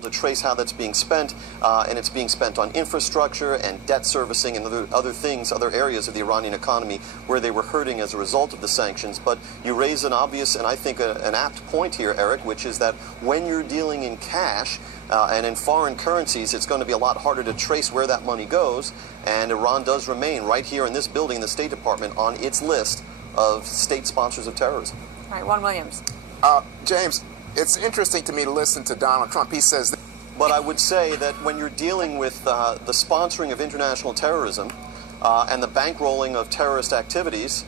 able to trace how that's being spent, and it's being spent on infrastructure and debt servicing and other things, other areas of the Iranian economy where they were hurting as a result of the sanctions. But you raise an obvious and I think an apt point here, Eric, which is that when you're dealing in cash and in foreign currencies, it's going to be a lot harder to trace where that money goes, and Iran does remain right here in this building, in the State Department, on its list of state sponsors of terrorism. All right, Juan Williams. James, it's interesting to me to listen to Donald Trump. He says... But I would say that when you're dealing with the sponsoring of international terrorism and the bankrolling of terrorist activities,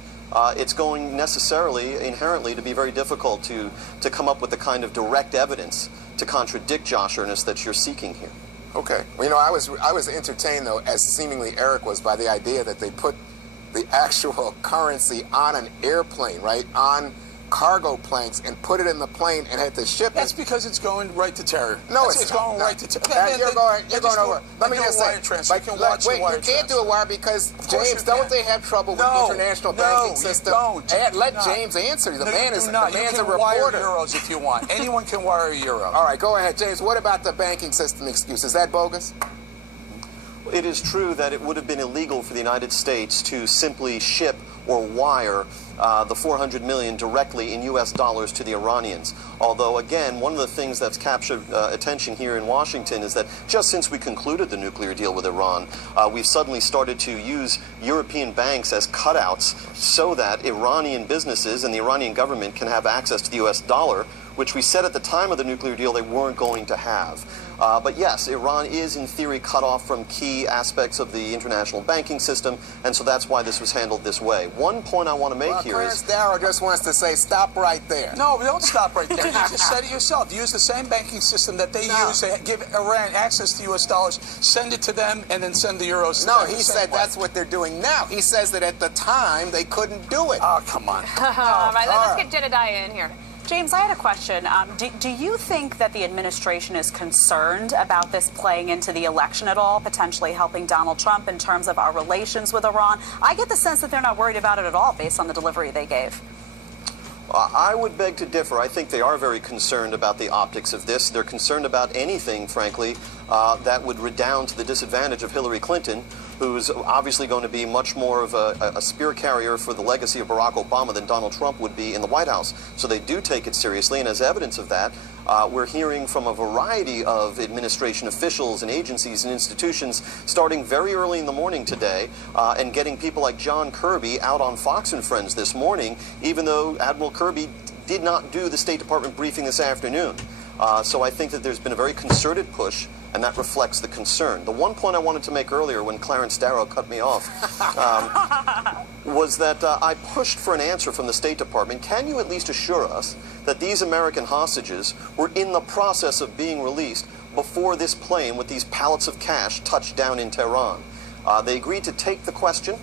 it's going necessarily, inherently, to be very difficult to come up with the kind of direct evidence to contradict Josh Earnest that you're seeking here. Okay. Well, you know, I was entertained, though, as seemingly Eric was, by the idea that they put the actual currency on an airplane, right, on cargo planes, and put it in the plane and had to ship it. That's because it's going right to terror. No, it's going right to terror. You're going over. Let me just say, wait, you can't do a wire because, James, don't they have trouble with the international banking system? Let James answer. The man's a reporter. You can wire euros if you want. Anyone can wire a euro. All right, go ahead, James. What about the banking system excuse? Is that bogus? It is true that it would have been illegal for the United States to simply ship or wire the $400 million directly in U.S. dollars to the Iranians. Although, again, one of the things that's captured attention here in Washington is that just since we concluded the nuclear deal with Iran, we've suddenly started to use European banks as cutouts so that Iranian businesses and the Iranian government can have access to the U.S. dollar, which we said at the time of the nuclear deal they weren't going to have. But yes, Iran is in theory cut off from key aspects of the international banking system, and so that's why this was handled this way. One point I want to make here Clarence Darrow just wants to say, stop right there. No, we don't stop right there. You just said it yourself. Use the same banking system that they use to give Iran access to U.S. dollars, send it to them, and then send the euros to them. No, he said that's what they're doing now. He says that at the time they couldn't do it. Oh, come on. All right, let's get Jedediah in here. James, I had a question. Do you think that the administration is concerned about this playing into the election at all, potentially helping Donald Trump in terms of our relations with Iran? I get the sense that they're not worried about it at all based on the delivery they gave. I would beg to differ. I think they are very concerned about the optics of this. They're concerned about anything, frankly, that would redound to the disadvantage of Hillary Clinton, who's obviously going to be much more of a spear carrier for the legacy of Barack Obama than Donald Trump would be in the White House. So they do take it seriously, and as evidence of that, we're hearing from a variety of administration officials and agencies and institutions starting very early in the morning today and getting people like John Kirby out on Fox and Friends this morning, even though Admiral Kirby did not do the State Department briefing this afternoon. So I think that there's been a very concerted push, and that reflects the concern. The one point I wanted to make earlier when Clarence Darrow cut me off was that I pushed for an answer from the State Department. Can you at least assure us that these American hostages were in the process of being released before this plane with these pallets of cash touched down in Tehran? They agreed to take the question,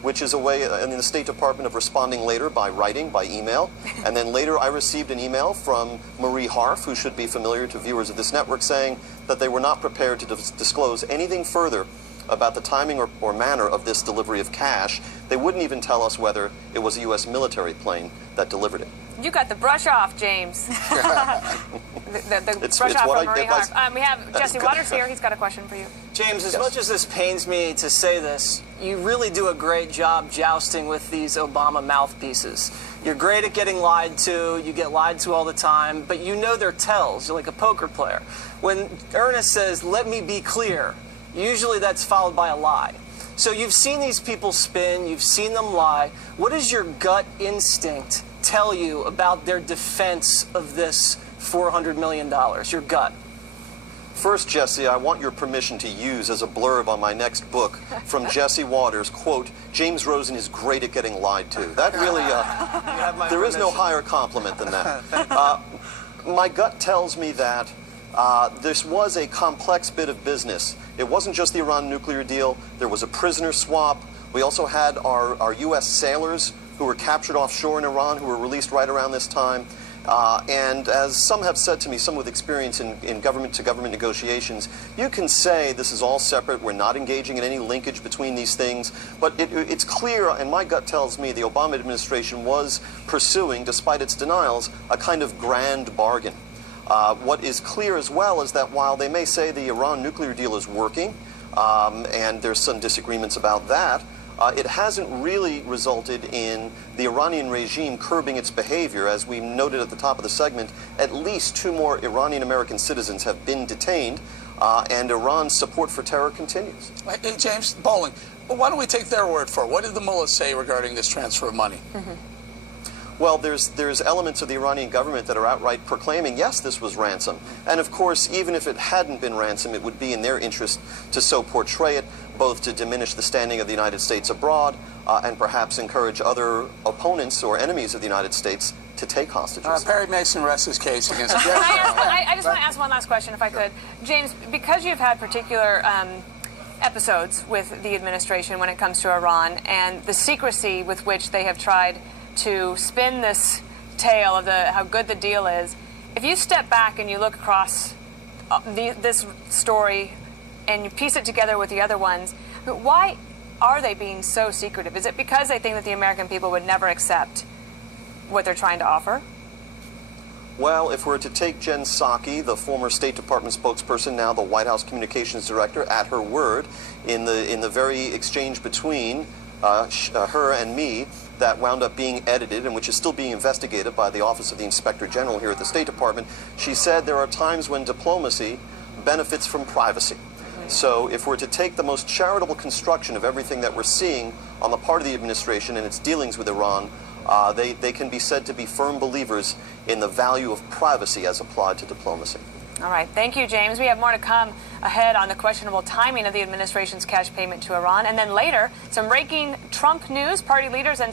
which is a way in the State Department of responding later by writing, by email. And then later I received an email from Marie Harf, who should be familiar to viewers of this network, saying that they were not prepared to disclose anything further about the timing or manner of this delivery of cash. They wouldn't even tell us whether it was a U.S. military plane that delivered it. You got the brush off, James. the brush off from Marie Harf. We have Jesse Waters here. He's got a question for you. James, as much as this pains me to say this, you really do a great job jousting with these Obama mouthpieces. You're great at getting lied to. You get lied to all the time, but you know their tells. You're like a poker player. When Ernest says, "Let me be clear," usually that's followed by a lie. So you've seen these people spin. You've seen them lie. What does your gut instinct tell you about their defense of this $400 million? Your gut. First, Jesse, I want your permission to use as a blurb on my next book from Jesse Waters, quote, "James Rosen is great at getting lied to." That really, there is no higher compliment than that. My gut tells me that this was a complex bit of business. It wasn't just the Iran nuclear deal. There was a prisoner swap. We also had our U.S. sailors who were captured offshore in Iran who were released right around this time. And as some have said to me, some with experience in government-to-government negotiations, you can say this is all separate, we're not engaging in any linkage between these things, but it's clear, and my gut tells me the Obama administration was pursuing, despite its denials, a kind of grand bargain. What is clear as well is that while they may say the Iran nuclear deal is working, and there's some disagreements about that, it hasn't really resulted in the Iranian regime curbing its behavior. As we noted at the top of the segment, at least 2 more Iranian-American citizens have been detained, and Iran's support for terror continues. Hey, James, Bowling, why don't we take their word for it? What did the mullahs say regarding this transfer of money? Well, there's elements of the Iranian government that are outright proclaiming, yes, this was ransom. And of course, even if it hadn't been ransom, it would be in their interest to so portray it, both to diminish the standing of the United States abroad and perhaps encourage other opponents or enemies of the United States to take hostages. Perry Mason rests his case against I just want to ask one last question, if I could. James, because you've had particular episodes with the administration when it comes to Iran and the secrecy with which they have tried to spin this tale of how good the deal is, if you step back and you look across this story and you piece it together with the other ones, why are they being so secretive? Is it because they think that the American people would never accept what they're trying to offer? Well, if we're to take Jen Psaki, the former State Department spokesperson, now the White House communications director, at her word, in the very exchange between her and me that wound up being edited and which is still being investigated by the Office of the Inspector General here at the State Department, she said there are times when diplomacy benefits from privacy. So if we're to take the most charitable construction of everything that we're seeing on the part of the administration and its dealings with Iran, they can be said to be firm believers in the value of privacy as applied to diplomacy. All right. Thank you, James. We have more to come ahead on the questionable timing of the administration's cash payment to Iran. And then later, some breaking Trump news, party leaders and some